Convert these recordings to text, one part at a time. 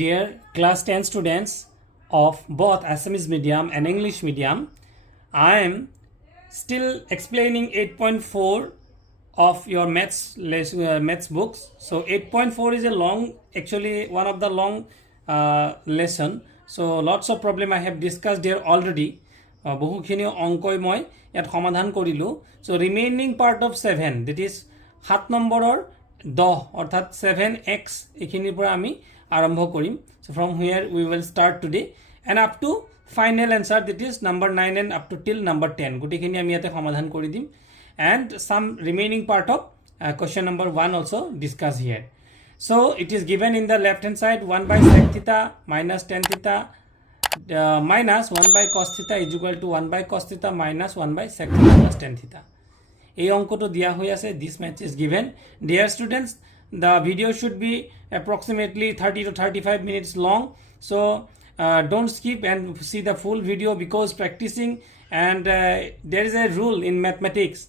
Dear class 10 students of both Assamese medium and English medium, I am still explaining 8.4 of your maths books. So 8.4 is a long, actually one of the long lesson. So lots of problem I have discussed here already. বহুখিনি অংকই মই ইয়াত সমাধান কৰিলো. So remaining part of 7, that is 7 নম্বৰৰ 10 অৰ্থাৎ 7x এইখিনিৰ পৰা আমি আৰম্ভ কৰিম. So from here we will start today and up to final answer, that is number 9 and up to till number 10 গোটেইখিনি আমি ইয়াতে সমাধান কৰি দিম, and some remaining part of question number 1 also discuss here. So it is given in the left hand side 1 by sec theta minus tan theta minus 1 by cos theta is equal to 1 by cos theta minus 1 by sec theta plus tan theta. এই অঙ্কটো দিয়া হৈ আছে. This match is given. Dear students, the video should be approximately 30 to 35 minutes long. So don't skip and see the full video, because practicing and there is a rule in mathematics.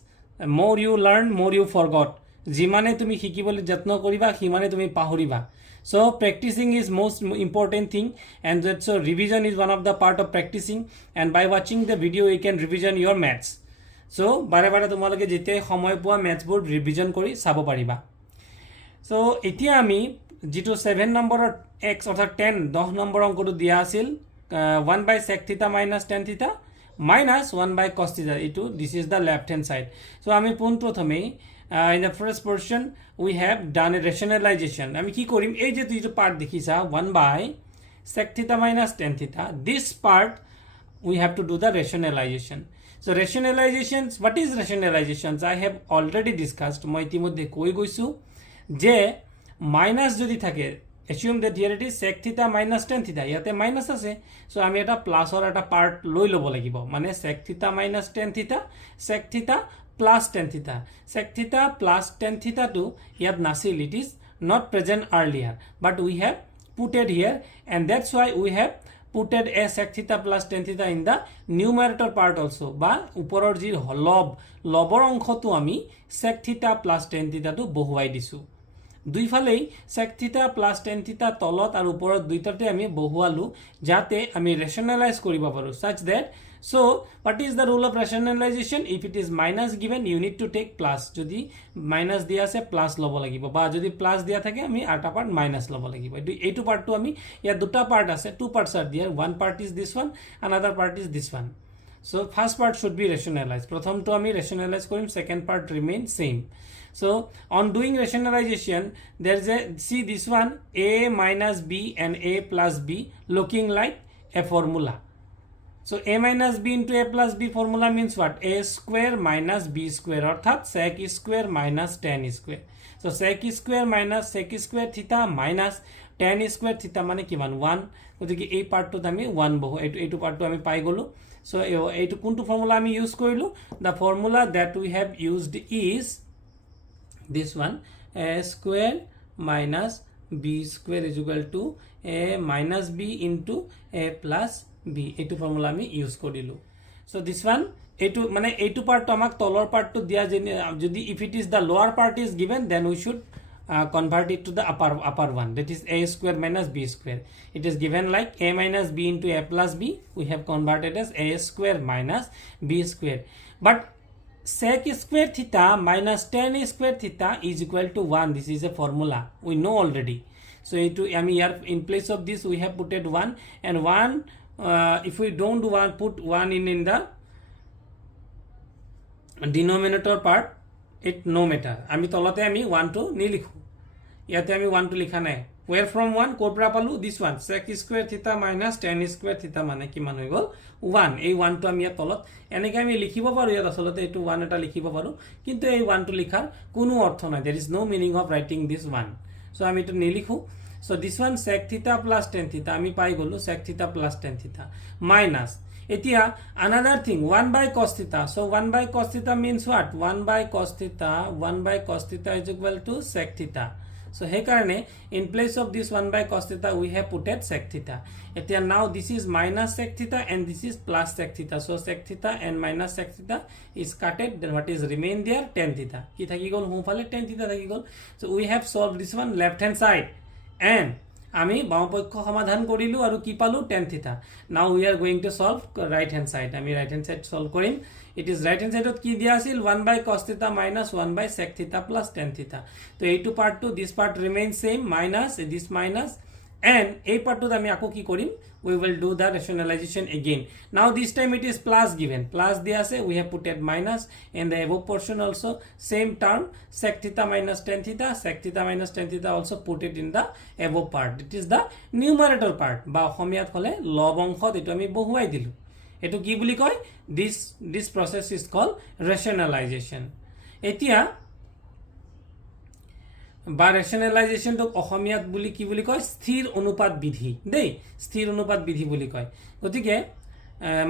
More you learn, more you forgot. যিমানে তুমি শিকিবলৈ যত্ন কৰিবা সিমানে তুমি পাহৰিবা. So practicing is most important thing, and that's so revision is one of the part of practicing, and by watching the video you can revision your maths. So বাৰে বাৰে তোমালোকে যেতে সময় পোৱা maths বোৰ revision কৰি চাব পাৰিবা. So এতিয়া আমি যেটো 7 নম্বৰৰ x অৰ্থাৎ 10 নম্বৰ অংকটো দিয়া আছিল 1 by sec theta minus tan theta minus 1 by cos theta. Itu this is the left hand side. So আমি পোন প্ৰথমে in the first portion we have done a rationalization. আমি কি কৰিম, এই যে দুইটো পার্ট দেখিছা 1 by sec theta minus tan theta, this part we have to do the rationalization. So rationalizations, what is rationalizations? I have already discussed. মই ইতিমধ্যে কৈ গৈছো যে মাইনাস যদি থাকে, assume that here it is sec theta minus tan theta, ইয়াতে minus আছে, so আমি এটা প্লাসৰ এটা পার্ট লৈ লব লাগিব, মানে sec theta minus tan theta, sec theta plus tan theta. Sec theta plus tan theta to yet nasil, it is not present earlier, but we have put it here, and that's why we have put it as sec theta plus tan theta in the numerator part also. Ba uporor ji lobor অংশটো আমি sec theta plus tan theta to বহুৱাই দিছো. দুইফালেই sec theta plus tan theta তলত আৰু ওপৰত দুইটাতে আমি বহুৱালো যাতে আমি rationalize কৰিব পাৰো, such that. So what is the rule of rationalization? If it is minus given, you need to take plus. যদি minus দিয়া আছে plus লব লাগিব, বা যদি plus দিয়া থাকে আমি আটা part minus লব লাগিব. এইটো পার্টটো আমি ইয়াত দুটা পার্ট আছে, two parts are there. One part is this one, another part is this one. So first part should be rationalized. প্রথমটো আমি rationalize কৰিম, second part remain same. So on doing rationalization, there is a, see this one, a minus b and a plus b looking like a formula. So a minus b into a plus b formula means what? A square minus b square, অর্থাৎ sec square minus tan square. So sec square minus sec square theta minus tan square theta মানে কিমান 1. গতিকে এই পার্টটো আমি 1 বহু, এইটো পার্টটো আমি পাই গলো. So এইটো কোনটো ফর্মুলা আমি ইউজ কৰিলো? The formula that we have used is this one, a square minus b square is equal to a minus b into a plus b. এইটো ফর্মুলা আমি ইউজ কৰিলো. So this one, এইটো মানে এইটো part আমাক তলৰ পার্টটো দিয়া, যদি if it is the lower part is given, then we should convert it to the upper one, that is a square minus b square. It is given like a minus b into a plus b, we have converted as a square minus b square. But sec square theta minus tan square theta is equal to 1. This is a formula we know already. So here in place of this we have put it 1, and 1 if we don't want put 1 in the denominator part, it no matter. আমি তলতে আমি 1 to নিলিখো, ইয়াতে আমি 1 to লিখা নাই. Where from 1 কোৰ পৰা পালো? This one, sec square theta minus tan square theta মানে কিমান হৈ গল 1. এই 1 to আমি ইয়াত তলত এনেকৈ আমি লিখিব পাৰো, ইয়াত আসলতে এইটো 1 এটা লিখিব পাৰো, কিন্তু এই 1 to লিখাৰ কোনো অৰ্থ নাই. There is no meaning of writing this 1. So আমি এটা নিলিখো. So this one sec theta plus tan theta আমি পাই গলো, sec theta plus tan theta minus. এতিয়া another thing, 1 by cos theta. So 1 by cos theta means what? 1 by cos theta, 1 by cos theta is equal to sec theta. So he karone in place of this 1 by cos theta we have put at sec theta. Etia now this is minus sec theta and this is plus sec theta. So sec theta and minus sec theta is cutted. Then what is remain there? Tan theta. Ki thaki gol home phale tan theta thaki gol. So we have solved this one left hand side, and আমি বাম পক্ষ সমাধান কৰিলো আৰু কি পালো tan theta now we are going to solve right hand side আমি right hand side solve কৰিম it is right hand side ত কি দিয়া আছিল 1 by cos theta minus 1 by sec theta plus tan theta তো এইটো part to this part remains same minus this minus and এই পার্টত আমি আকো কি করিম we will do the rationalization again now this time it is plus given plus দিয়া আছে we have put it minus in the above portion also same term sec theta minus tan theta sec theta minus tan theta also put it in the above part it is the numerator part বা অসমীয়াত হলে লব অংশত এটো আমি বহুৱাই দিলু এটো কি বুলি কয় this process is called rationalization এতিয়া বা ৰেশনালাইজেশন তো অসমীয়াত বুলি কি বুলি কয় স্থিৰ অনুপাত বিধি দেই স্থিৰ অনুপাত বিধি বুলি কয় গতিকে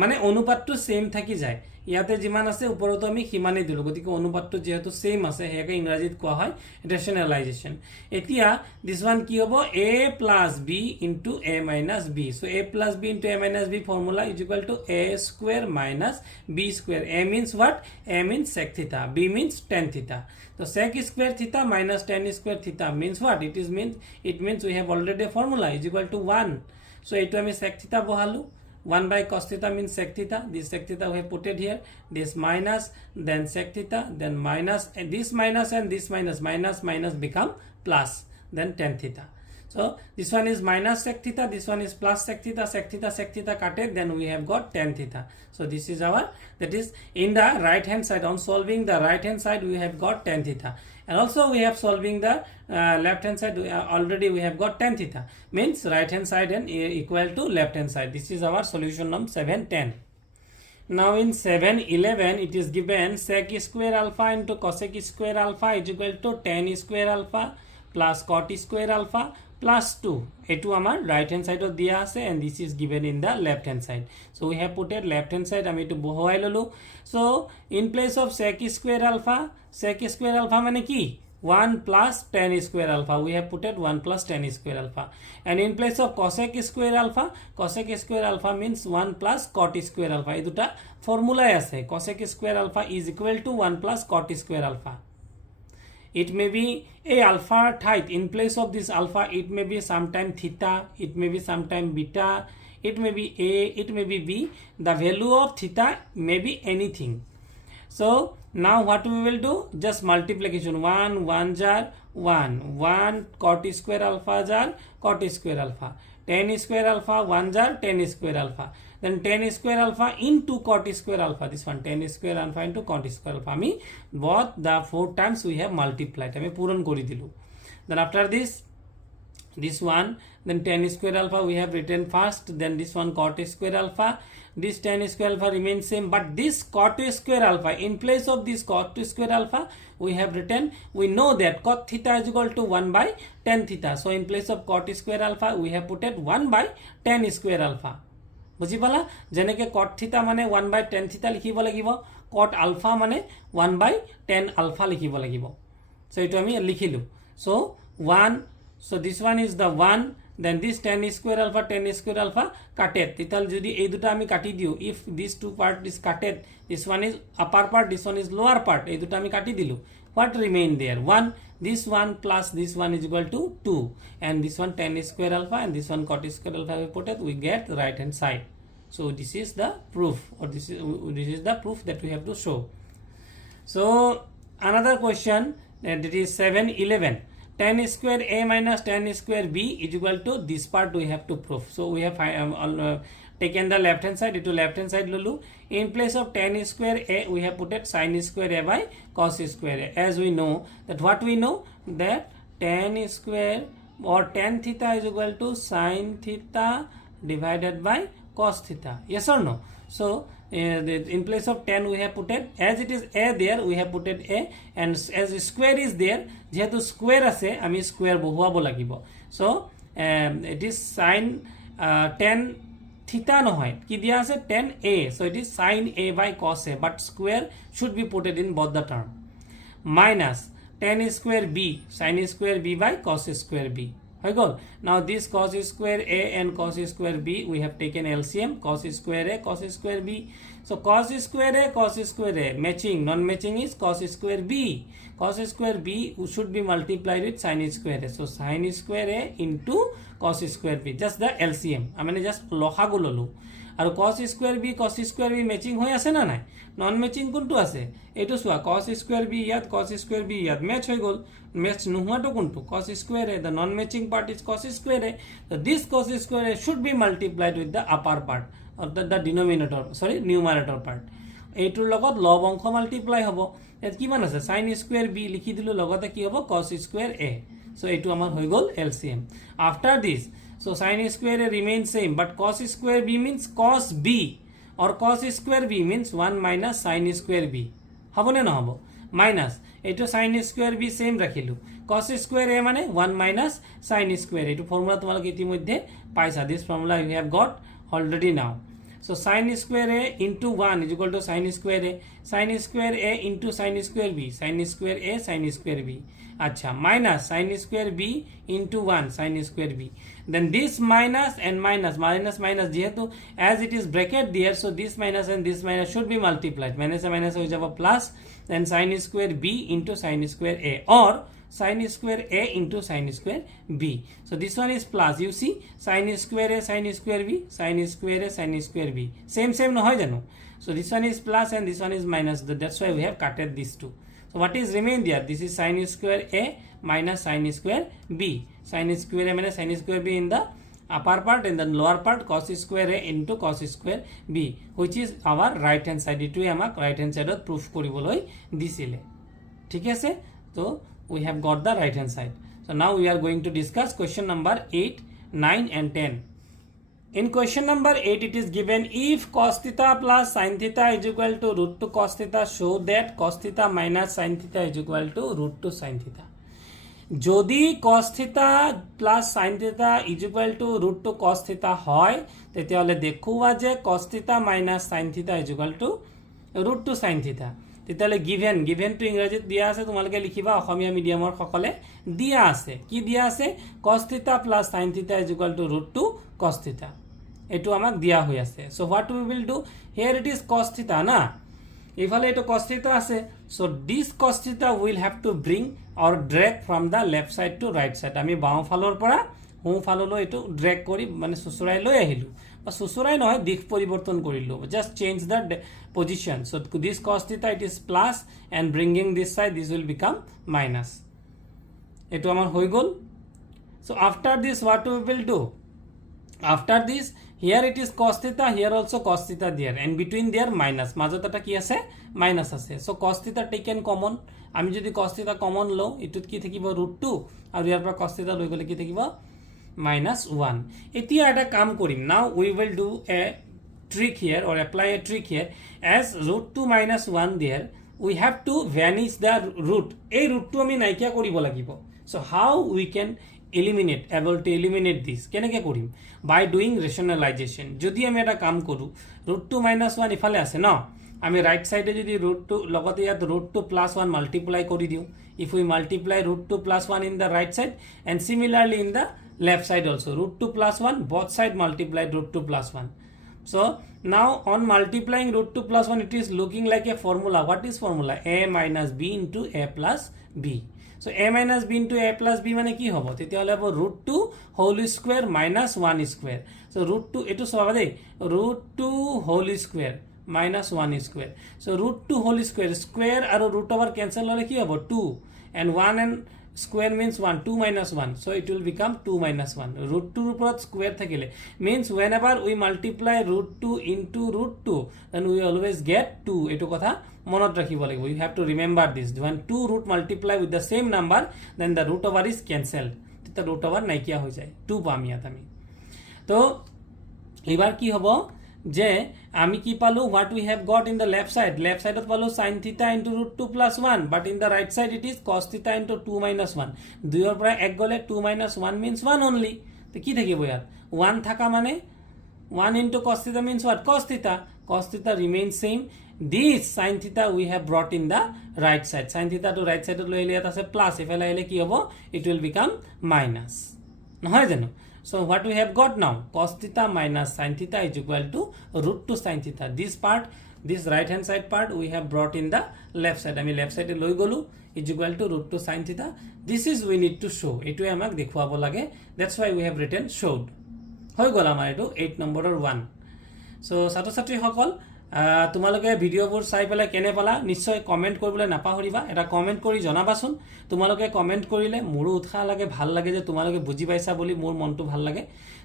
মানে অনুপাতটো সেম থাকি যায় ইয়াতে যিমান আছে ওপৰতো আমি হিমানে দিলো গতিকে অনুপাতটো যেহেতু সেম আছে হেকে ইংৰাজীত কোৱা হয় ৰেশনালাইজেশন এতিয়া দিস ওয়ান কি হ'ব a plus b into a minus b so a plus b into a minus b formula is equal to a square minus b square a means what a means sec theta b means tan theta so sec square theta minus tan square theta means what it means we have already a formula is equal to 1 so eto ami sec theta bohalu 1 by cos theta means sec theta this sec theta we have put it here this minus then sec theta then minus and this minus and this minus become plus then tan theta so this one is minus sec theta this one is plus sec theta cut then we have got tan theta so this is our that is in the right hand side on solving the right hand side we have got tan theta and also we have solving the left hand side already we have got tan theta means right hand side and equal to left hand side this is our solution number 710 now in 711 it is given sec square alpha into cosec square alpha is equal to tan square alpha plus cot square alpha plus 2 etu amar right hand side of dia ase and this is given in the left hand side so we have put it left hand side ami etu bohwai lolu so in place of sec square alpha mane ki 1 plus tan square alpha we have put it 1 plus tan square alpha and in place of cosec square alpha means 1 plus cot square alpha ei duta formula ase cosec square alpha is equal to 1 plus cot square alpha it may be a alpha type in place of this alpha it may be sometime theta it may be sometime beta it may be a it may be b the value of theta may be anything so now what we will do just multiplication 1 jar 1 cot square alpha jar cot square alpha tan square alpha 1 jar tan square alpha then tan square alpha into cot square alpha this one tan square alpha into cot square alpha ami both the 4 times we have multiplied ami puron kori dilu then after this one then tan square alpha we have written first then this one cot square alpha this tan square alpha remains same but this cot square alpha in place of this cot square alpha we have written we know that cot theta is equal to 1 by tan theta so in place of cot square alpha we have put it 1 by tan square alpha বুজি পালা যেনেকে cot theta মানে 1 by tan theta লিখিব লাগিব cot alpha মানে 1 by tan alpha লিখিব লাগিব so এটো আমি লিখিলো so 1 so this one is the 1 then this tan square alpha কাটেড তিতাল যদি এই দুটা আমি কাটি দিও if these two part is cutted this one is upper part this one is lower part এই দুটা আমি কাটি দিলু what remain there 1 this one plus this one is equal to 2 and this one tan square alpha and this one cot square alpha we put it we get the right hand side so this is the proof or this is the proof that we have to show so another question that is 711 tan square a minus tan square b is equal to this part we have to prove so we have taken the left hand side into left hand side lulu in place of tan square a we have put it sin square a by cos square a as we know that what we know that tan square or tan theta is equal to sin theta divided by cos theta yes or no so in place of tan we have put it as it is a there we have put it a and as square is there jehetu square ase ami square bohuabo lagibo so it is sin tan theta nohoy ki dia ase tan a so it is sin a by cos a but square should be put it in both the term minus tan square b sin square b by cos square b হৈ গল now this cos square a and cos square b we have taken LCM cos square a cos square b so cos square a cos square a matching non matching is cos square b should be multiplied with sin square a so sin square a into cos square b just the LCM amane just লসাগু ললো আৰু cos square b matching হৈ আছে না নাই non matching কোনটো আছে এটো সোয়া cos square b ইয়াত cos square b ইয়াত match হৈ গল match নোহোৱাটো কোনটো cos square a the non matching part is cos square a so this cos square a should be multiplied with the upper part or the denominator sorry numerator part এইটোৰ লগত লব অংশ multiply হ'ব এত কিমান আছে sin square b লিখি দিলো লগতে কি হ'ব cos square a so এইটো আমাৰ হৈ গল LCM after this so sin square a remains same but cos square b means cos b or cos square b means 1 minus sin square b হবনে না হবো minus এটো sin square b same রাখিলু cos square a মানে 1 minus sin square এটো formula তোমালোকে ইতিমধ্যে পাইছা this formula you have got already now so sin square a into 1 is equal to sin square a into sin square b sin square a sin square b acha minus sin square b into 1 sin square b then this minus and minus jehetu as it is bracket there so this minus and this minus should be multiplied minus and minus hoye jabo plus then sin square b into sin square a or sin square a into sin square b so this one is plus you see sin square a sin square b sin square a sin square b same no hoy jano so this one is plus and this one is minus that's why we have cutted these two so what is remain there this is sin square a minus sin square b sin square a minus sin square b in the upper part and then lower part cos square a into cos square b which is our right hand side itu amak right hand side ot proof koriboloi disile thik ase so we have got the right hand side so now we are going to discuss question number 8 9 and 10 in question number 8 it is given if cos theta plus sin theta is equal to root 2 cos theta show that cos theta minus sin theta is equal to root 2 sin theta যদি cos theta plus sin theta is equal to root 2 cos theta হয় তেতিয়াহলে দেখুৱা যে cos theta minus sin theta is equal to root 2 sin theta তেতিয়াহলে given to ইংৰাজীত দিয়া আছে তোমালোকে লিখিবা অসমীয়া মিডিয়ামৰ সকলে দিয়া আছে কি দিয়া আছে cos theta plus sin theta is equal to root 2 cos theta এটো আমাক দিয়া হৈ আছে so what we will do here it is cos theta না ইফালে এটো cos theta আছে so this cos theta will have to bring or drag from the left side to right side আমি বাও ফালৰ পৰা হু ফাললৈ এটো drag কৰি মানে সুসুৰাই লৈ আহিলো বা সুসুৰাই নহয় দিশ পৰিৱৰ্তন কৰিলো just change the position so this cos theta it is plus and bringing this side this will become minus এটো আমাৰ হৈ গল so after this what we will do after this here it is cos theta here also cos theta there and between there minus মাজত এটা কি আছে minus আছে so cos theta taken common আমি যদি cos theta common লও ইটুত কি থাকিব √2 আৰু ইয়াৰ পৰা cos theta লৈ গলে কি থাকিব -1 এতিয়া এটা কাম কৰিম now we will do a trick here or apply a trick here as √2 -1 there we have to vanish the root এই √2 আমি নাইকিয়া কৰিব লাগিব so how we can able to eliminate this কেনেকে কৰিম by doing rationalization যদি আমি এটা কাম কৰো √2 -1 ইফালে আছে ন আমি ৰাইট সাইডে যদি √2 লগতে ইয়াত √2 + 1 মাল্টিপ্লাই কৰি দিও if we multiply √2 + 1 in the right side and similarly in the left side also √2 + 1 both side multiplied √2 + 1 so now on multiplying √2 + 1 it is looking like a formula what is formula a minus b into a plus b so a minus b into a plus b মানে কি হ'ব তেতিয়াহলে হ'ব √2 whole square minus 1 square so √2 এটো সবা দেই √2 whole square minus 1 square so √2 whole square আৰু √over cancel হলে কি হ'ব 2 and 1 and square means 1 2 minus 1 so it will become 2 minus 1 √2 উপৰত square থাকিলে means whenever we multiply √2 into √2 then we always get 2 এটো কথা মনত ৰাখিব লাগিব you have to remember this when two root multiply with the same number then the root over is cancelled তেতিয়া root over নাইকিয়া হৈ যায় 2 পাম ইয়াত আমি তো এবাৰ কি হ'ব যে আমি কি পালো what we have got in the left side ত পালো sin theta into √2 + 1 but in the right side it is cos theta into 2 - 1 দুইৰ পৰা এক গলে 2 - 1 means 1 only তো কি থাকিব ইয়াত 1 থাকা মানে 1 into cos theta means what cos theta remains same this sin theta we have brought in the right side sin theta to right side লৈ লিয়াত আছে প্লাস এফালে আইলে কি হ'ব it will become minus নহয় জানো so what we have got now cos theta minus sin theta is equal to root 2 sin theta this part this right hand side part we have brought in the left side আমি left side লই গলো is equal to root 2 sin theta this is we need to show এটুৱে আমাক দেখুৱাব লাগে that's why we have written showed হৈ গল আমাৰ এটো 8 নম্বৰৰ 1 so ছাত্ৰ ছাত্ৰী সকল তোমালোকে ভিডিওবোৰ চাই পেলাই কেনে পালা নিশ্চয় কমেন্ট কৰিবলৈ নাপাহৰিবা এটা কমেন্ট কৰি জনাবাচোন তোমালোকে কমেন্ট কৰিলে মোৰো উৎসাহ লাগে ভাল লাগে যে তোমালোকে বুজি পাইছা বুলি মোৰ মনটো ভাল লাগে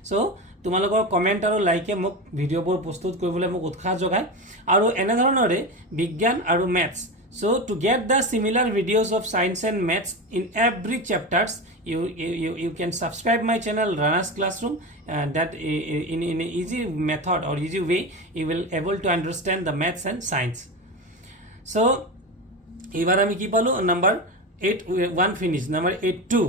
সো তোমালোকৰ কমেন্ট আৰু লাইকে মোক ভিডিওবোৰ প্ৰস্তুত কৰিবলৈ মোক উৎসাহ যোগায় আৰু এনে ধৰণৰে বিজ্ঞান আৰু maths so to get the similar videos of science and maths in every chapters you can subscribe my channel Rana's Classroom that in an easy method or easy way you will able to understand the maths and science so ebar ami ki palo number 8 1 finish number 8 2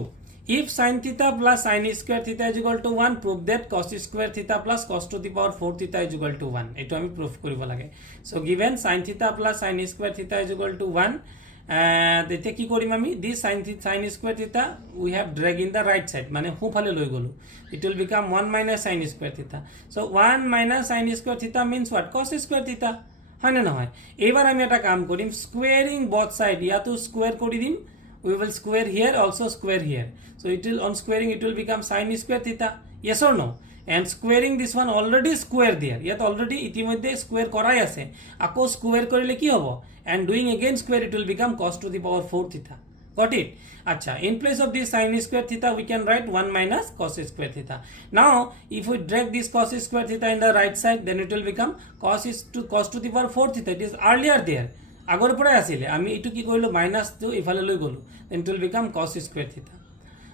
if sin theta plus sin square theta is equal to 1 prove that cos square theta plus cos to the power 4 theta is equal to 1 eto ami proof koribo lage so given sin theta plus sin square theta is equal to 1 dete ki korim ami this sin square theta we have drag in the right side mane hu phale loi golu it will become 1 minus sin square theta so 1 minus sin square theta means what cos square theta হয় না নহয় এবাৰ আমি এটা কাম কৰিম squaring both side ইয়াতো square কৰি দিম we will square here also square here so it will on squaring it will become sin square theta yes or no and squaring this one already square there yet already ইতিমধ্যে square কৰাই আছে আকৌ square কৰিলে কি হ'ব and doing again square it will become cos to the power 4 theta got it acha in place of this sin square theta we can write 1 minus cos square theta now if we drag this cos square theta in the right side then it will become cos to the power 4 theta it is earlier there আগৰ পৰাই আছিল আমি এটো কি কৰিলো minus টো ইফালে লৈ গলো then it will become cos square theta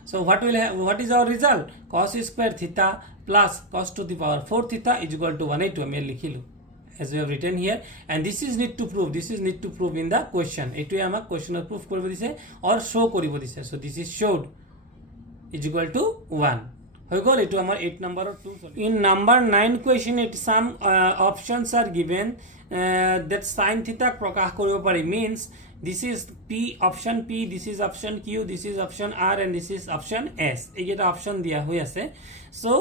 so what is our result cos square theta plus cos to the power 4 theta is equal to 1 আমি লিখিলো as we have written here and this is need to prove in the question এটো আমাক কোৱেশ্চনৰ proof কৰিব দিছে or show কৰিব দিছে so this is showed is equal to 1 হৈ গল এটো আমাৰ 8 নম্বৰৰ 2 in number 9 question it some options are given that sin theta প্ৰকাশ কৰিব পাৰি means this is p option p this is option q this is option r and this is option s এইটা option দিয়া হৈ আছে so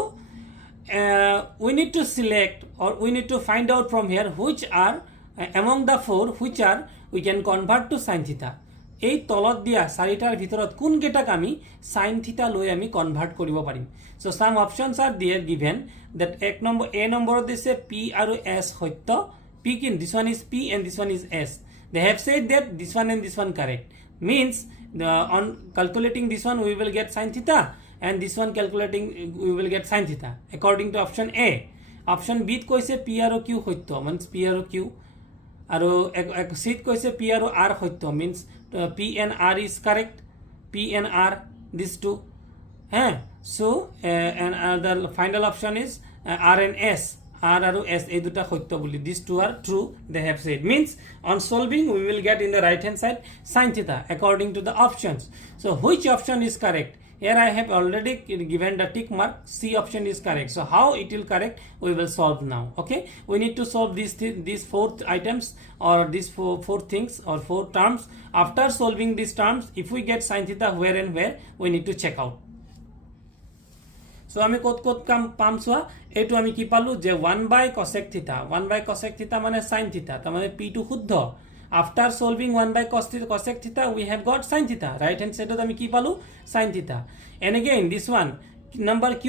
we need to select or we need to find out from here which are among the four which are we can convert to sin theta এই তলত দিয়া চাৰিটাৰ ভিতৰত কোন কেটাক আমি sin theta লৈ আমি কনভাৰ্ট কৰিব পাৰিম so some options are there given that এক নম্বৰ a নম্বৰত দিছে p আৰু s সত্য p kin this one is p and this one is s they have said that this one and this one correct means on calculating this one we will get sin theta and this one calculating we will get sin theta according to option a option b কৈছে p আৰু q সত্য means p আৰু q আৰু c কৈছে p আৰু r সত্য means p and r is correct p and r these two so and the final option is r and s r আৰু s এই দুটা সত্য বুলি these two are true they have said means on solving we will get in the right hand side sin theta according to the options so which option is correct here I have already given the tick mark c option is correct so how it will correct we will solve now okay we need to solve these four items or these four things or four terms after solving these terms if we get sin theta where and where we need to check out so আমি কত কাম পাম সোয়া এটো আমি কি পালো যে 1 by cosec theta মানে sin theta তা মানে p টু শুদ্ধ after solving 1 by cosec theta we have got sin theta right hand side আমি কি পালো sin theta and again this one number q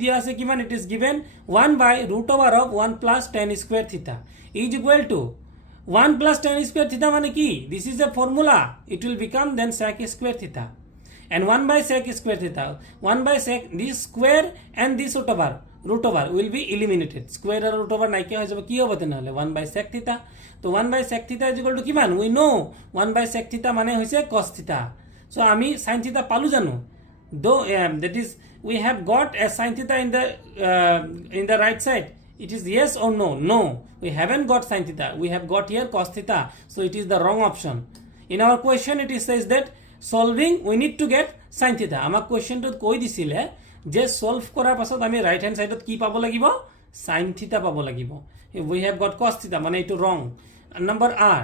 দিয়া আছে কিমান it is given 1 by root over of 1 plus tan square theta is equal to 1 plus tan square theta মানে কি this is a formula it will become then sec square theta and 1 by sec square theta 1 by sec this square and this root over will be eliminated square and root over নাইকিয়া হৈ যাব কি হ'ব তেনহলে 1 by sec theta তো 1 by sec theta is equal to কিমান we know 1 by sec theta মানে হৈছে cos theta so আমি sin theta পালু জানো though that is we have got a sin theta in the right side it is yes or no we haven't got sin theta we have got here cos theta so it is the wrong option in our question it is says that solving we need to get sin theta আমাক কোৱেশ্চনটোত কৈ দিছিলে যে solve কৰাৰ পাছত আমি right hand সাইডত কি পাব লাগিব sin theta পাব লাগিব we have got cos theta মানে এটো wrong number r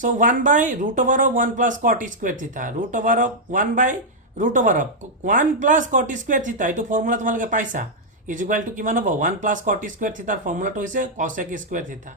so 1 by root over of 1 plus cot square theta root over of 1 by root over of 1 plus cot square theta etu formula tumalage paisa is equal to kiman hobo 1 plus cot square theta formula to hoise cosec square theta.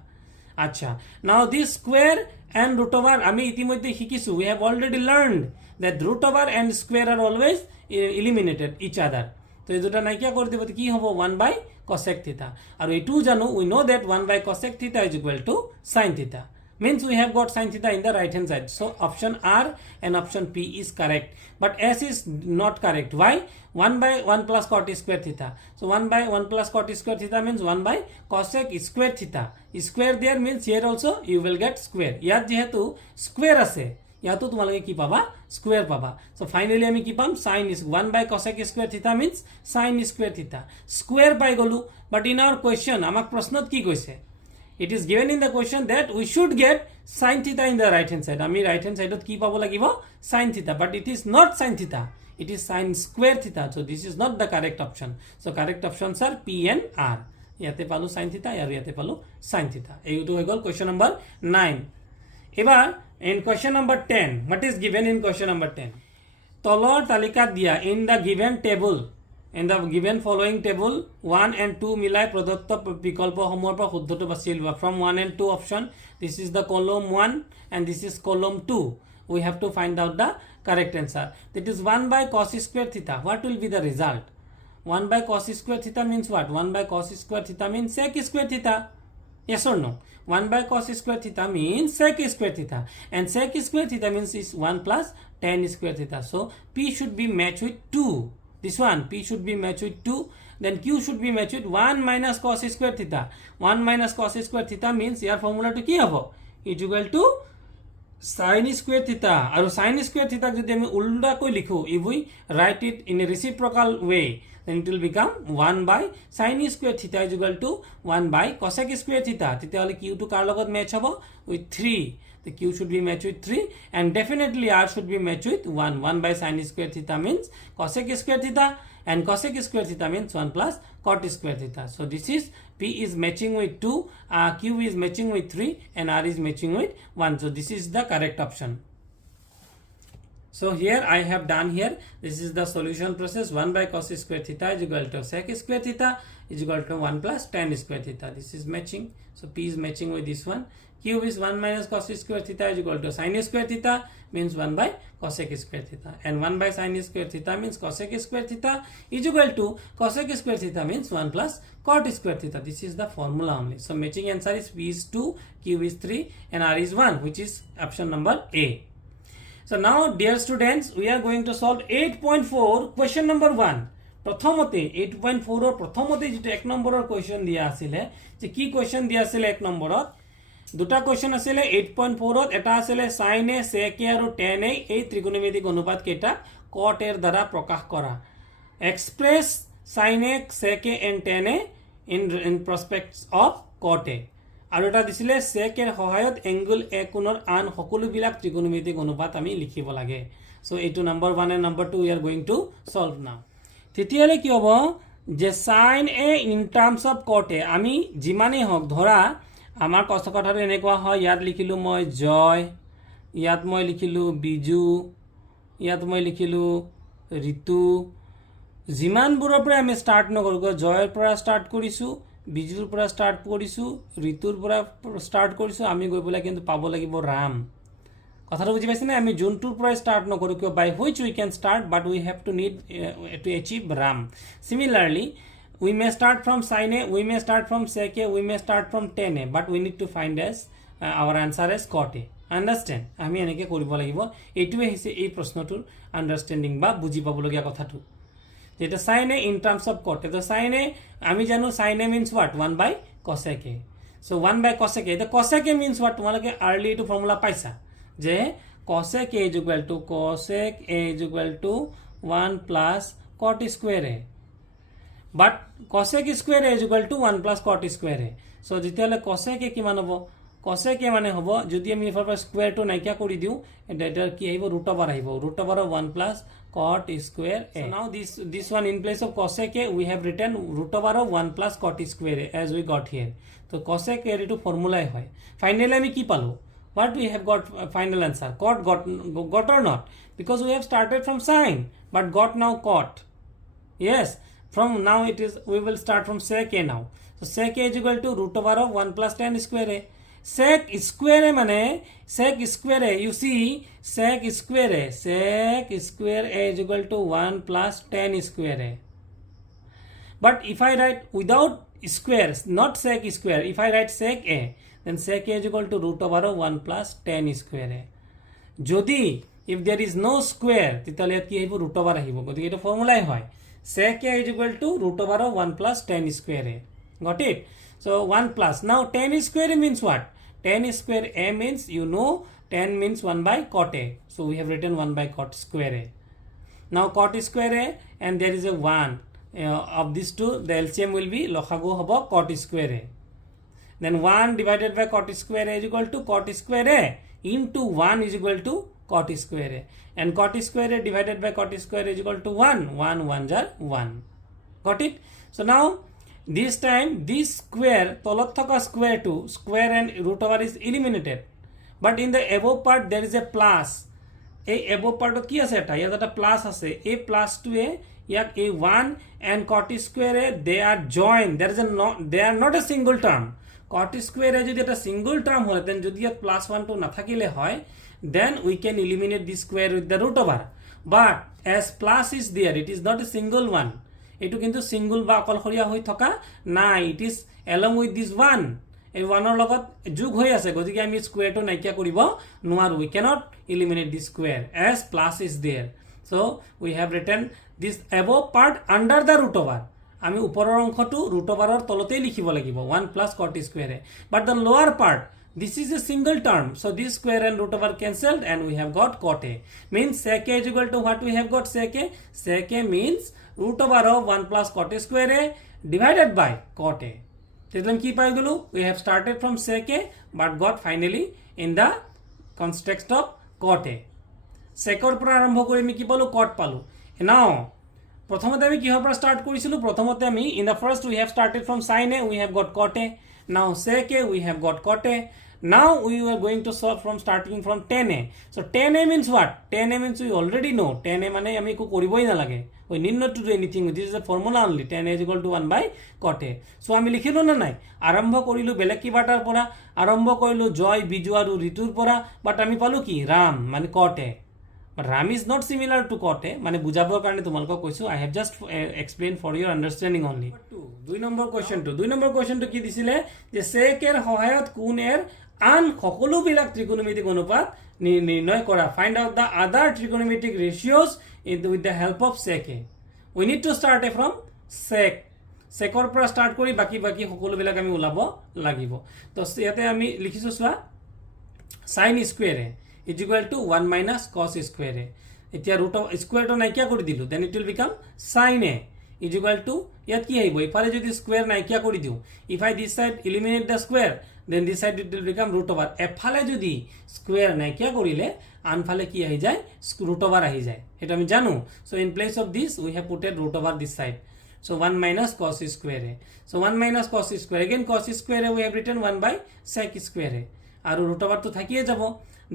Acha, now this square and root over ami itimodhye hikisu, we have already learned that root over and square are always eliminated each other. So ei duta naikia kori debo ki hobo 1 by cosec theta, aru etu janu we know that 1 by cosec theta is equal to sin theta, means we have got sin theta in the right hand side. So option R and option P is correct, but S is not correct. Why? 1 by 1 plus cot square theta. So 1 by 1 plus cot square theta means 1 by cosec square theta. Square there means here also you will get square. Yat jehetu square ase yato tumalage ki paba square paba. So finally ami ki pam sin is 1 by cosec square theta means sin square theta. Square pai golu, but in our question amak prashnot ki koise, it is given in the question that we should get sin theta in the right hand side. Ami right hand side ot ki pabo lagibo sin theta, but it is not sin theta, it is sin square theta. So this is not the correct option. So correct options are P and R. Yate palu sin theta aru yate palu sin theta. Eitu hoy gol question number 9. Ebar in question number 10, what is given in question number 10? Tolor talika dia in the given table, in the given following table 1 and 2 milai prodotto bikolpo homor pa shuddhoto bachil from 1 and 2 option. This is the column 1 and this is column 2. We have to find out the correct answer. That is 1 by cos square theta. What will be the result? 1 by cos square theta means what? 1 by cos square theta means sec square theta. Yes or no? 1 by cos square theta means sec square theta, and sec square theta means is 1 plus tan square theta. So P should be matched with 2. This one P should be matched with 2. Then Q should be matched with 1 minus cos square theta. 1 minus cos square theta means your formula to ki hobo is equal to sin square theta. Aru sin square theta jodi ami ulta koi likhu, if we write it in a reciprocal way, then it will become 1 by sin square theta is equal to 1 by cosec square theta. Tete hole Q to kar logot match hobo with 3. The Q should be matched with 3, and definitely R should be matched with 1. 1 by sin square theta means cosec square theta, and cosec square theta means 1 plus cot square theta. So this is P is matching with 2, Q is matching with 3, and R is matching with 1. So this is the correct option. So here I have done here, this is the solution process. 1 by cos square theta is equal to sec square theta is equal to 1 plus tan square theta. This is matching. So P is matching with this one. Q is 1 minus cos square theta is equal to sin square theta means 1 by cosec square theta, and 1 by sin square theta means cosec square theta is equal to cosec square theta means 1 plus cot square theta. This is the formula only. So matching answer is P is 2, Q is 3, and R is 1, which is option number A. So now dear students, we are going to solve 8.4 question number 1. Prothomote 8.4 or prothomote jito 1 number or question dia asile, je ki question dia asile 1 number or দুটা question আছিলে 8.4 এটা আছিলে sin a sec a আৰু tan a এই ত্ৰিকোণমিতিক অনুপাত কেইটা cot এর দ্বারা প্রকাশ করা, express sin a sec a and tan a in prospects of cot a, আৰু এটা দিছিলে sec এৰ সহায়ত angle a কোণৰ আন সকলো বিলাক ত্ৰিকোণমিতিক অনুপাত আমি লিখিব লাগে. সো এইটো number 1 and number 2 we are going to solve now. তৃতীয়লে কি হ'ব যে sin a in terms of cot a, আমি যিমানে হক ধৰা আমাৰ কষ্ট কথাটো এনেকুৱা হয়, ইয়াত লিখিলো মই জয়, ইয়াত মই লিখিলো বিজু, ইয়াত মই লিখিলো ঋতু, যিমানবোৰৰ পৰা আমি স্টাৰ্ট নকৰো, জয়ৰ পৰা স্টাৰ্ট কৰিছো, বিজুৰ পৰা স্টাৰ্ট কৰিছো, ঋতুৰ পৰা স্টাৰ্ট কৰিছো, আমি গৈ পেলাই কিন্তু পাব লাগিব ৰাম. কথাটো বুজি পাইছে না? আমি যোনটোৰ পৰা স্টাৰ্ট নকৰো কিয়, by which we can start, but we have to need to achieve ram. Similarly, we may start from sin a, we may start from sec a, we may start from tan a, but we need to find as our answer as cot a. Understand? আমি এনেকে কৰিব লাগিব. এইটোৱে হৈছে এই প্ৰশ্নটোৰ আন্ডাৰষ্টেণ্ডিং বা বুজি পাবলগীয়া কথাটো, যেটা sin a in terms of cot a. তো sin a আমি জানো sin a means what? 1 by cosec a. So 1 by cosec a. The cosec a means what? তোমালোকে early এইটো ফৰ্মুলা পাইছা যে cosec a is equal to 1 plus cot square a. But cosec square a is equal to 1 plus cot square a. So যেতিয়ালে cosec a কিমান হ'ব? cosec a মানে হ'ব যদি আমি এফাৰ পৰা স্কয়াৰ টো নাইকিয়া কৰি দিও, এটা কি আহিব? ৰুট ওভাৰ আহিব, root over of 1 plus cot square a. So now this one in place of cosec a we have written root over of 1 plus cot square a as we got here. So cosec a এটো ফর্মুলাই হয়. Finally আমি কি পালো? what we have got final answer? Got or not? Because we have started from sine, but got now cot. Yes, from now it is, we will start from sec a now. So sec a is equal to root over of 1 plus tan square a. Sec square a mane, sec square a, you see, sec square a is equal to 1 plus tan square a. But if I write without squares, not sec square, if I write sec a, then sec a is equal to root over of 1 plus tan square a. Jodi, if there is no square, titale ki ahibo root over ahibo. Gotike eta formula hoy. Sec a is equal to root over of 1 plus tan square a. Got it? So 1 plus. Now tan square a means what? Tan square a means, you know, tan means 1 by cot a. So we have written 1 by cot square a. Now cot square a, and there is a 1. Of these two, the LCM will be logago hobo cot square a. Then 1 divided by cot square a is equal to cot square a into 1 is equal to cot square a. And cot square a divided by cot square a is equal to 1. 1 1s are 1. Got it? So now this time this square, tolot thaka square to square and root over is eliminated. But in the above part there is a plus. A above part ki ase eta? Here that plus ase. A plus to a. Yak a1 and cot square a, they are joined. There is a they are not a single term. Cot square a jodi eta single term hole, then jodi at plus 1 to na thakile hoy, then we can eliminate this square with the root over. But as plus is there, it is not a single one. Etu kintu single ba akolkhoriya hoi thoka na, it is along with this 1. এই 1 ৰ লগত যোগ হৈ আছে, গতিকে আমি square টো নাইকিয়া কৰিব নোৱাৰো. We cannot eliminate this square as plus is there. So we have written this above part under the root over. আমি ওপৰৰ অংশটো root over ৰ তলতেই লিখিব লাগিব 1 plus cot square. But the lower part, this is a single term. So this square and root over cancelled and we have got cot a. Means sec a is equal to what we have got sec a? Sec a means root over of 1 plus cot square a divided by cot a. Then কি পাই গলো? We have started from sec a but got finally in the context of cot a. Sec or পৰা আৰম্ভ কৰি আমি কি পালো? Cot পালো. Now প্ৰথমতে আমি কিহৰ পৰা স্টাৰ্ট কৰিছিলো? প্ৰথমতে আমি in the first we have started from sin a, we have got cot a. Now sec a, we have got cot a. Now we are going to solve from starting from tan a. So tan a means what? Tan a means we already know. Tan a মানে আমি কো কৰিবই না লাগে. We need not to do anything. This is a formula only. Tan a is equal to 1 by cot a. So আমি লিখিলো না নাই? আৰম্ভ কৰিলো বেলেগ কিবাটাৰ পৰা, আৰম্ভ কৰিলো জয় বিজু আৰু ঋতুৰ পৰা, বাট আমি পালো কি? ৰাম মানে cot a. But Ram is not similar to cot a. মানে বুজাবৰ কাৰণে তোমালোকক কৈছো. I have just explained for your understanding only. 2 number কোৱেশ্চনটো. 2 নম্বৰ কোৱেশ্চনটো কি দিছিলে? যে sec এৰ সহায়ত কোণ এৰ আন সকলো বিলাক ত্ৰিকোণমিতিক অনুপাত নিৰ্ণয় কৰা. Find out the other trigonometric ratios with the help of sec a. We need to start from sec. Sec or পৰা start কৰি বাকি সকলো বিলাক আমি উলাব লাগিব. তো ইয়াতে আমি লিখিছো সোৱা sin square a is equal to 1 minus cos square a. এতিয়া root of square to নাইকিয়া কৰি দিলো, then it will become sin a is equal to, ইয়াত কি আহিব? ইফালে যদি স্কয়ার নাইকিয়া কৰি দিও, if I this side eliminate the square, then this side it will become root over. এফালে যদি স্কয়ার নাইকিয়া কৰিলে আনফালে কি আহি যায়? root over আহি যায়, এটা আমি জানো. So in place of this we have put a root over this side. So 1 minus cos square a. So 1 minus cos square, again cos square a we have written 1 by sec square a. Are root over তো থাকিয়ে যাব.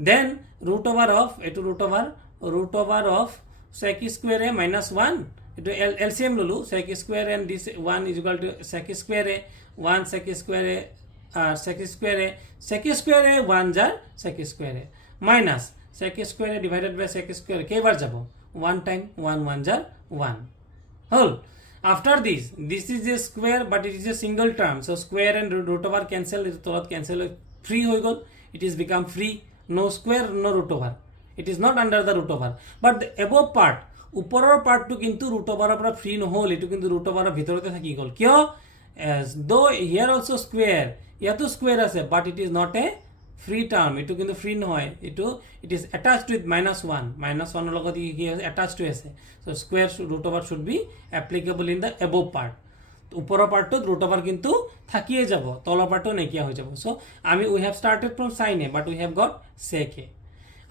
Then root over of sec square a minus 1. It LCM lulu, sec square and this 1 is equal to sec square a, 1 sec square a, sec square a 1 jar sec square a minus sec square a divided by sec square a. Kebar jabo 1 time 1 jar 1 whole. After this is a square but it is a single term. So square and root over cancel, it tolat cancel, free hoy gol. It is become free. No square, no root over. It is not under the root over. But the above part, উপৰৰ পাৰ্টটো কিন্তু root over পৰা free নহল, এটো কিন্তু root over ভিতৰতে থাকি গল. কিয়? As though here also square, ইয়াতো square আছে, but it is not a free term. এটো কিন্তু ফ্ৰী নহয়. It is attached with minus 1. Minus 1 লগত কি attached হৈ আছে. So square root over should be applicable in the above part. উপৰৰ পাৰ্টটো root over কিন্তু থাকিয়ে যাব, তলৰ পাৰ্টটো নাইকিয়া হৈ যাব. So আমি we have started from sin a but we have got sec a.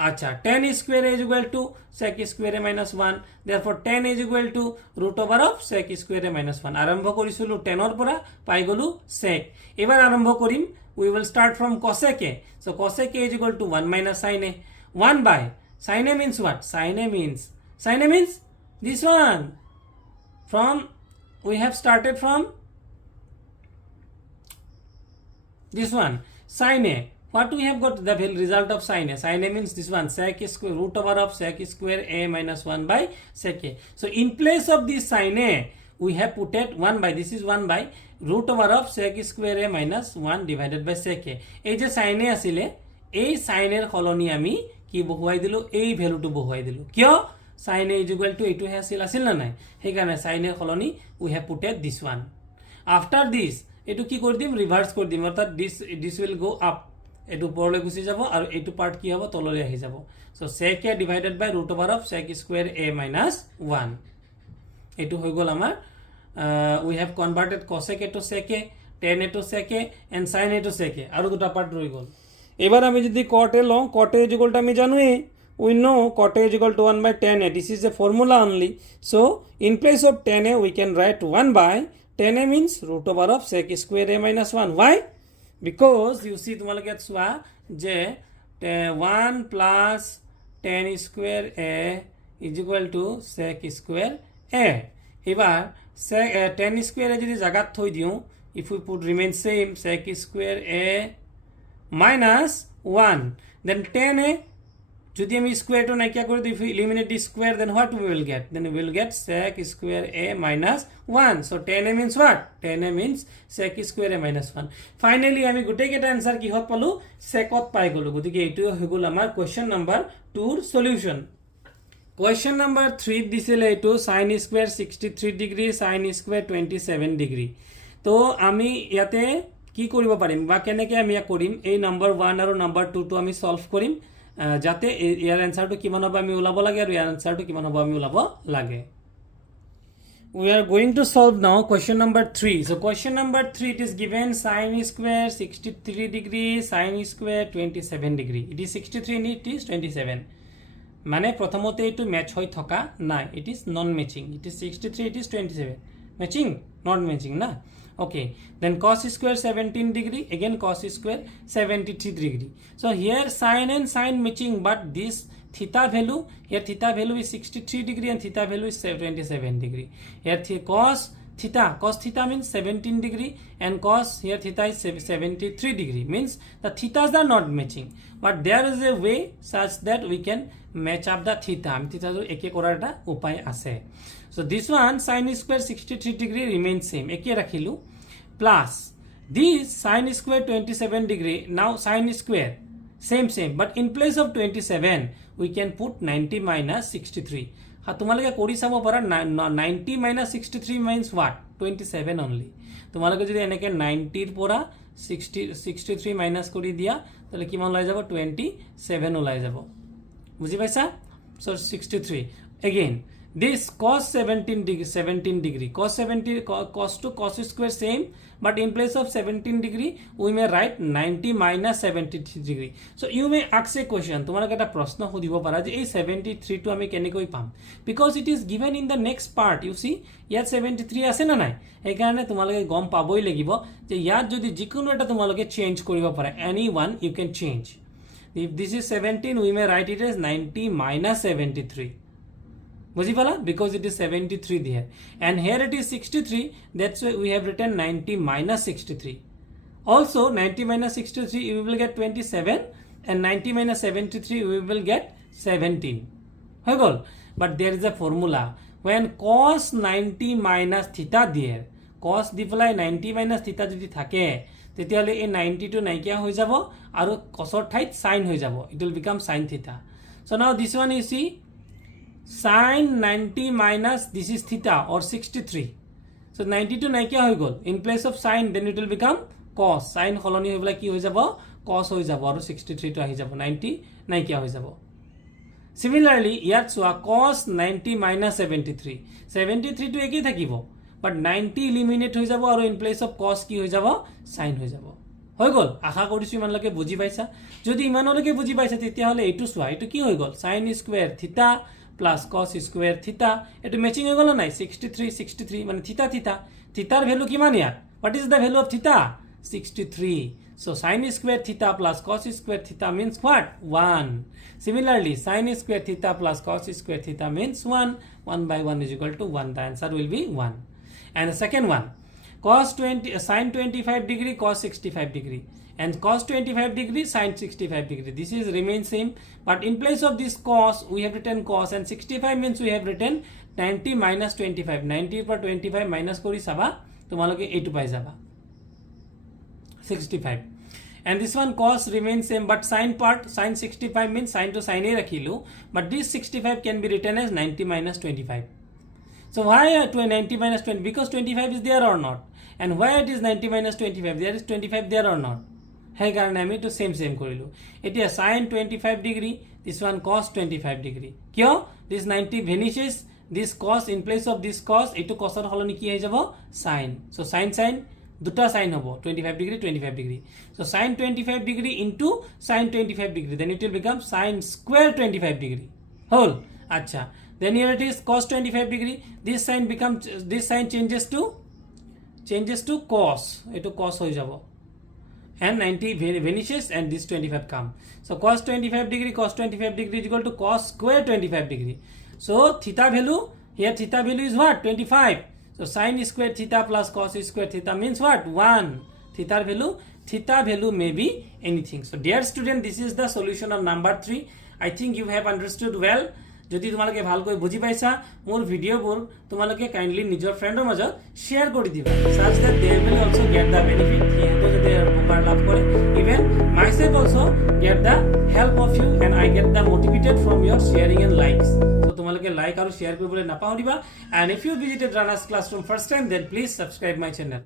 আচ্ছা, tan square is equal to sec square a minus 1. Therefore tan is equal to root over of sec square a minus 1. আৰম্ভ কৰিছিলো tan ৰ পৰা পাই গলো sec. এবাৰ আৰম্ভ কৰিম we will start from cosec A. So cosec A is equal to 1 minus sin A. 1 by sin A means what? Sin A means this one. From we have started from this one, sin A. What we have got? The result of sin A. Sin A means this one, sec square, root over of sec square A minus 1 by sec A. So in place of this sin A, we have put it 1 by, this is 1 by root over of sec square A minus 1 divided by sec A. এই যে sin A আসিলে এই sin এর খলনি আমি কি বহুৱাই দিলো, এই ভ্যালুটো বহুৱাই দিলো। কিয়? sin A is equal to এইটো হে আছিল না নাই, সেইকাৰণে sin এর খলনি we have put it this one. After this এটো কি কৰি দিম, ৰিভাৰ্স কৰি দিম, অৰ্থাৎ this will go up, এটো উপৰলৈ গুচি যাব আৰু এইটো পার্ট কি হ'ব, তললৈ আহি যাব। So sec A divided by root over of sec square A minus 1. এটো হৈ গল আমাৰ we have converted cosec A to sec A, tan A to sec A and sin A to sec A, আৰু দুটা part ৰৈ গল। এবাৰ আমি যদি cot A লওঁ, cot A is equal to আমি জানোই, we know cot A is equal to 1 by tan A. This is a formula only. So in place of tan A we can write 1 by tan A means root over of sec square A minus 1. Why? Because you see তোমালোকে চোৱা যে 1 plus tan square A is equal to sec square A. এবাৰ tan square A যদি জাগাত থৈ দিও, if we put remain same sec square A minus 1, then tan A যদি আমি স্কয়ারটো নাইকিয়া কৰি দিই, if we eliminate the square, then what we will get? Then we will get sec square A minus 1. So tan A means what? Tan A means sec square A minus 1. Finally আমি গোটেই কেটা answer কি হত পালো, secত পাই গলো। গতিকে এইটো হৈ গল আমাৰ question number 2 ৰ solution. Question number 3 দিছিলে এইটো sin square 63 degree, sin square 27 degree. তো আমি ইয়াতে কি কৰিব পাৰিম বা কেনেকৈ আমি কৰিম, এই নাম্বাৰ 1 আৰু নাম্বাৰ 2 টো আমি সলভ কৰিম, যাতে ইয়াৰ আনসাৰটো কিমান হ'ব আমি ওলাব লাগে আৰু ইয়াৰ আনসাৰটো কিমান হ'ব আমি ওলাব লাগে। We are going to solve now question number 3. So question number 3, it is given sin square 63 degree, sin square 27 degree. It is 63 and it is 27. মানে প্রথমতে এটো ম্যাচ হৈ থকা নাই, it is non matching. It is 63, it is 27. Matching? Not matching na. Okay, then cos square 17 degree, again cos square 73 degree. So here sin and sin matching, but this theta value, here theta value is 63 degree and theta value is 27 degree. Here cos theta means 17 degree and cos here theta is 73 degree, means the thetas are not matching, but there is a way such that we can match up the theta. Theta একে কৰাৰ এটা উপায় আছে। So this one sin square 63 degree remains same, একে রাখিলু, plus this sin square 27 degree, now sin square same, but in place of 27 we can put 90 minus 63. তোমালোকে কৰি চাব পাৰা 90 minus 63 means what? 27 only. তোমালোকে যদি এনেকে 90 ৰ পৰা 63 minus কৰি দিয়া, তাহলে কিমান ওলাই যাব? 27 ওলাই যাব। বুঝি পাইছা? So 63 again. This cos 17 degree, cos to cos square same, but in place of 17 degree we may write 90 minus 73 degree. So you may ask a question, তোমালোকে এটা প্ৰশ্ন সুধিব পাৰা যে এই 73 টো আমি কেনেকৈ পাম, because it is given in the next part. You see ইয়াত 73 আছে না নাই, এই কাৰণে তোমালোকে গম পাবই লাগিব যে ইয়াত যদি যিকোনো এটা তোমালোকে চেঞ্জ কৰিব পাৰা, any one you can change. If this is 17, we may write it as 90 minus 73. Bujipala? Because it is 73 there. And here it is 63. That's why we have written 90 minus 63. Also, 90 minus 63, we will get 27. And 90 minus 73, we will get 17. But there is a formula. When cos 90 minus theta there, cos diply 90 minus theta যদি থাকে, তেতিয়াহলে এই 90 টো নাইকিয়া হৈ যাব আৰু cosৰ ঠাইত sin হৈ যাব. It will become sin theta. So now this one you see, sin 90 minus this is theta or 63. So 92 নাইকিয়া হৈ গল, in place of sin then it will become cos. sin সলনি হৈ গলা কি হৈ যাব? cos হৈ যাব আৰু 63 টো আহি যাব, 90 নাইকিয়া হৈ যাব। Similarly ইয়াত চোৱা cos 90 minus 73, 73 টো একেই থাকিব, but 90 eliminate হৈ যাব আৰু in place of cos কি হৈ যাব? sin হৈ যাব। হৈ গল? আশা কৰিছো ইমানলৈকে বুজি পাইছা। যদি ইমানলৈকে বুজি পাইছা তেতিয়াহলে এইটো চোৱা, এইটো কি হৈ গল? sin square theta plus cos square theta, এটো ম্যাচিং হৈ গল নাই? 63 মানে theta, thetaৰ ভ্যালু কিমান ইয়াত? What is the value of theta? 63. So sin square theta plus cos square theta means what? 1. Similarly, sin square theta plus cos square theta means 1. 1 by 1 is equal to 1. The answer will be 1. And the second one, sin 25 degree cos 65 degree and cos 25 degree sin 65 degree. This is remain same, but in place of this cos we have written cos, and 65 means we have written 90 minus 25. 90 per 25 minus kori saba tomaloke 8 pai jaba 65. And this one cos remains same, but sin part, sin 65 means sin to sin a rakhilu, but this 65 can be written as 90 minus 25. So why 90 minus 20? Because 25 is there or not. And why it is 90 minus 25? There is 25 there or not? Hey karone ami to same korilu. It is sin 25 degree, this one cos 25 degree. Kyo? This 90 vanishes, this cos in place of this cos, etu cos or holoni ki hai jabo sin. So sin duta sin hobo 25 degree 25 degree. So sin 25 degree into sin 25 degree, then it will become sin square 25 degree whole. Acha, then here it is cos 25 degree. This sign becomes, this sign changes to cos. Eto cos hoy jabo, and 90 vanishes and this 25 come. So cos 25 degree is equal to cos square 25 degree. So theta value, here theta value is what? 25. So sin square theta plus cos square theta means what? 1. Theta value may be anything. So dear student, this is the solution of number 3. I think you have understood well. যদি তোমালোকে ভালকৈ বুজি পাইছা মোৰ ভিডিওবোৰ তোমালোকে kindly নিজৰ ফ্ৰেণ্ডৰ মাজত শেয়াৰ কৰি দিবা, such that they will also get the benefit. হেতো যদি উপকাৰ লাভ কৰে, even myself also get the help of you and I get the motivated from your sharing and likes. So তোমালোকে লাইক আৰু শেয়াৰ কৰিবলৈ নাপাহৰিবা, and if you visited Rana's classroom first time, then please subscribe my channel.